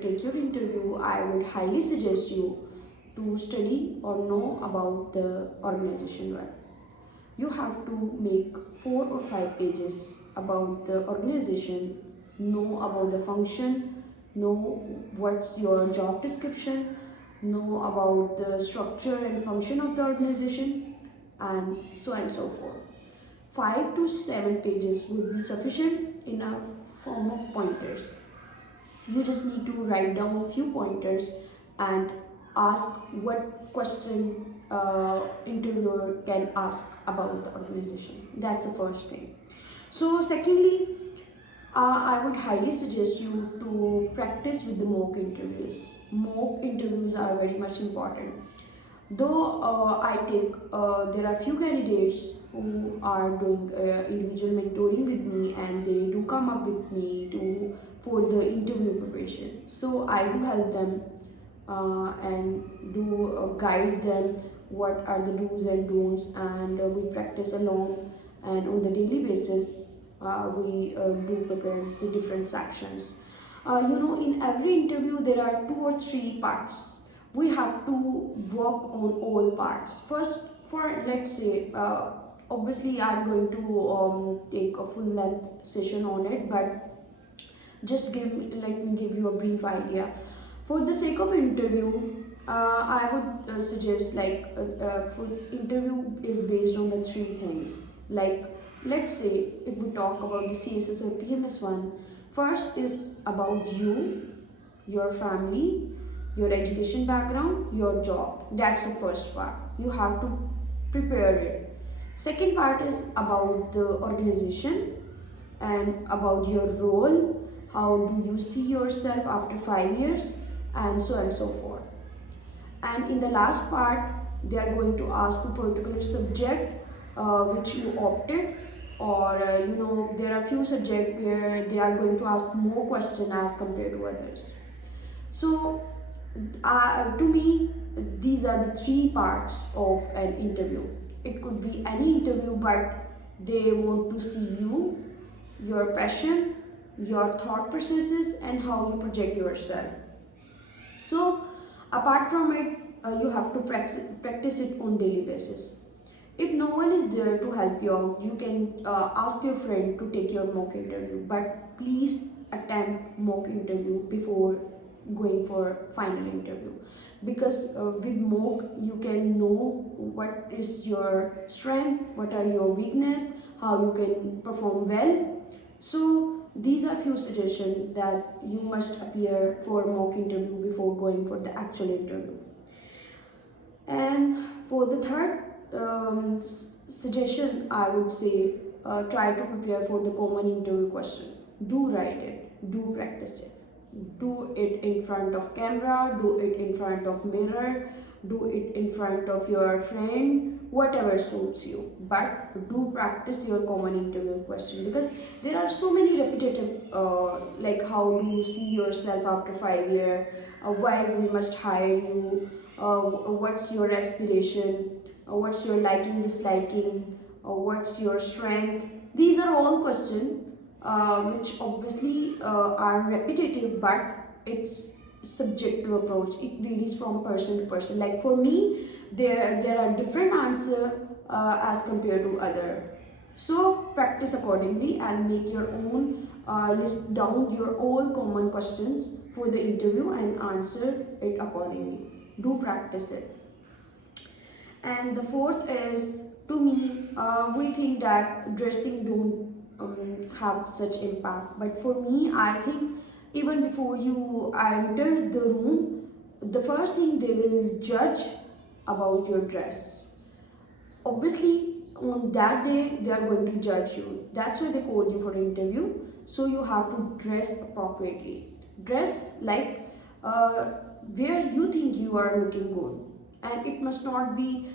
take your interview, I would highly suggest you to study or know about the organization well. You have to make 4 or 5 pages about the organization, know about the function, know what's your job description, know about the structure and function of the organization, and so on and so forth. 5 to 7 pages would be sufficient in a form of pointers. You just need to write down a few pointers and ask what question interviewer can ask about the organization. That's the first thing. So secondly, I would highly suggest you to practice with the mock interviews. Mock interviews are very much important. Though there are few candidates who are doing individual mentoring with me, and they do come up with me for the interview preparation. So I do help them and do guide them what are the do's and don'ts, and we practice along, and on the daily basis we do prepare the different sections. In every interview there are 2 or 3 parts. We have to work on all parts. First, for let's say, obviously I'm going to take a full length session on it, but let me give you a brief idea. For the sake of interview, I would suggest for interview is based on the 3 things. Like, let's say if we talk about the CSS or PMS one, first is about you, your family, your education background, your job. That's the first part. You have to prepare it. Second part is about the organization and about your role. How do you see yourself after 5 years, and so on and so forth. And in the last part, they are going to ask a particular subject which you opted, or there are few subjects where they are going to ask more questions as compared to others. So to me, these are the 3 parts of an interview. It could be any interview, but they want to see you, your passion, your thought processes, and how you project yourself. So apart from it, you have to practice it on daily basis. If no one is there to help you out, you can ask your friend to take your mock interview, but please attempt mock interview before going for final interview, because with mock you can know what is your strength, what are your weakness, how you can perform well. So these are few suggestions that you must appear for mock interview before going for the actual interview. And for the third suggestion, I would say try to prepare for the common interview question. Do write it, do practice it. Do it in front of camera, do it in front of mirror, do it in front of your friend, whatever suits you, but do practice your common interview question, because there are so many repetitive like how do you see yourself after 5 years, why we must hire you, what's your aspiration, what's your liking, disliking, what's your strength. These are all questions which obviously are repetitive, but it's subjective approach. It varies from person to person. Like for me, there are different answers as compared to other. So practice accordingly and make your own list down your all common questions for the interview and answer it accordingly. Do practice it. And the fourth is, to me, we think that dressing don't have such impact, but for me, I think even before you enter the room, the first thing they will judge about your dress. Obviously, on that day they are going to judge you. That's why they called you for an interview. So you have to dress appropriately. Dress like where you think you are looking good, and it must not be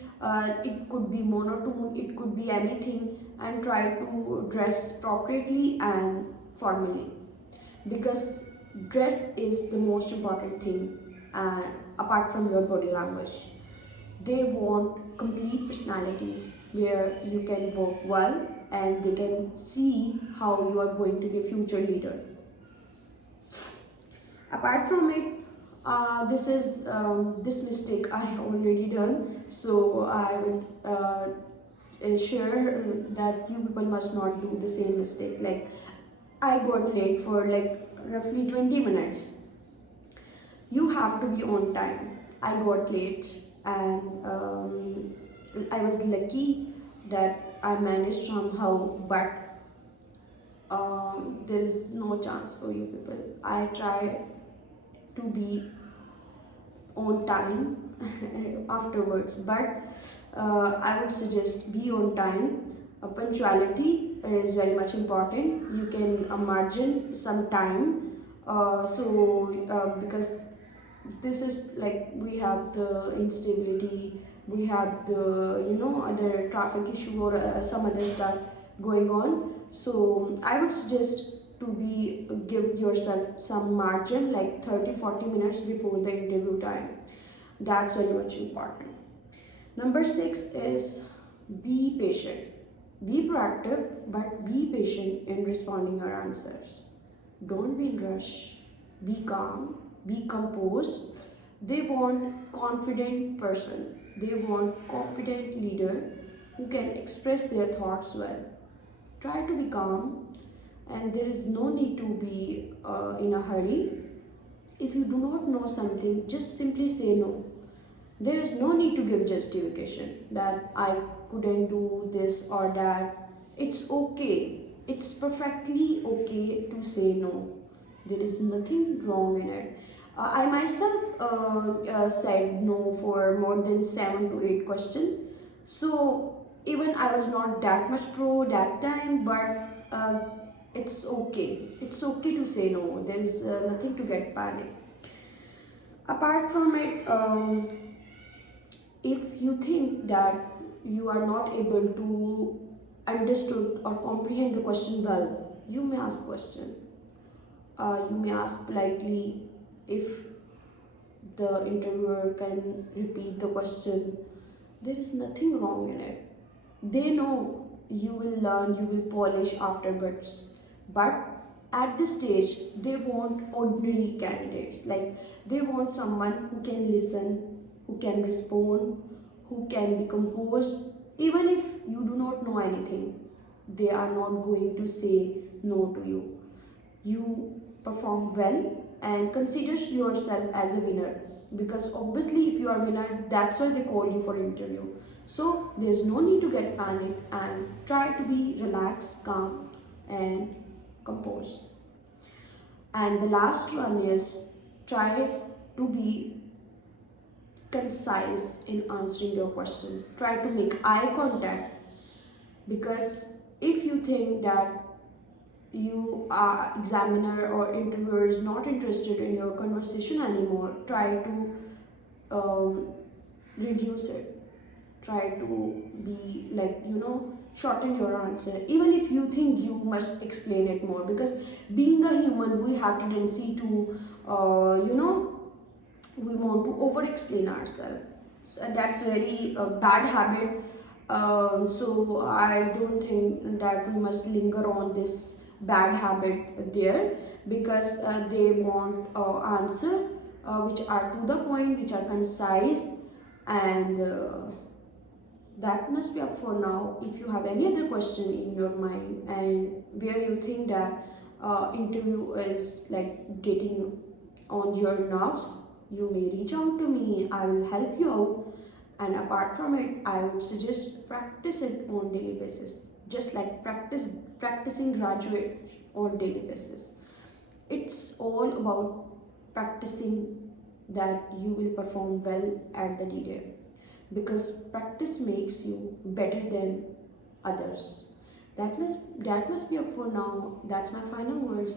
it could be monotone, it could be anything, and try to dress appropriately and formally, because dress is the most important thing apart from your body language. They want complete personalities where you can work well and they can see how you are going to be a future leader. Apart from it, this mistake I have already done, so I would share that you people must not do the same mistake. Like, I got late for like roughly 20 minutes. You have to be on time. I got late, and I was lucky that I managed somehow, but there is no chance for you people. I try to be on time afterwards, but I would suggest be on time. Punctuality is very much important. You can margin some time, because this is like, we have the instability, we have the other traffic issue or some other stuff going on. So I would suggest to be give yourself some margin, like 30-40 minutes before the interview time. That's very much important. Number 6 is be patient. Be proactive, but be patient in responding your answers. Don't be in rush. Be calm. Be composed. They want confident person. They want competent leader who can express their thoughts well. Try to be calm, and there is no need to be in a hurry. If you do not know something, just simply say no. There is no need to give justification that I couldn't do this or that. It's okay. It's perfectly okay to say no. There is nothing wrong in it. I myself said no for more than 7 to 8 questions. So even I was not that much pro that time, but it's okay. It's okay to say no. There is nothing to get panic. Apart from it, if you think that you are not able to understood or comprehend the question well, you may ask question. You may ask politely if the interviewer can repeat the question. There is nothing wrong in it. They know you will learn, you will polish afterwards. But at this stage, they want ordinary candidates. Like, they want someone who can listen, who can respond, who can be composed. Even if you do not know anything, they are not going to say no to you. You perform well and consider yourself as a winner, because obviously if you are a winner, that's why they call you for interview. So there's no need to get panic, and try to be relaxed, calm and composed. And the last one is, try to be concise in answering your question. Try to make eye contact, because if you think that you are examiner or interviewer is not interested in your conversation anymore, try to reduce it. Try to be like, shorten your answer, even if you think you must explain it more, because being a human, we have tendency to we want to over explain ourselves. So that's a very bad habit. So I don't think that we must linger on this bad habit there, because they want answer which are to the point, which are concise, and that must be up for now. If you have any other question in your mind, and where you think that interview is like getting on your nerves, you may reach out to me. I will help you out. And apart from it, I would suggest practice it on daily basis, just like practicing graduate on daily basis. It's all about practicing that you will perform well at the D-Day, because practice makes you better than others. That must be up for now. That's my final words.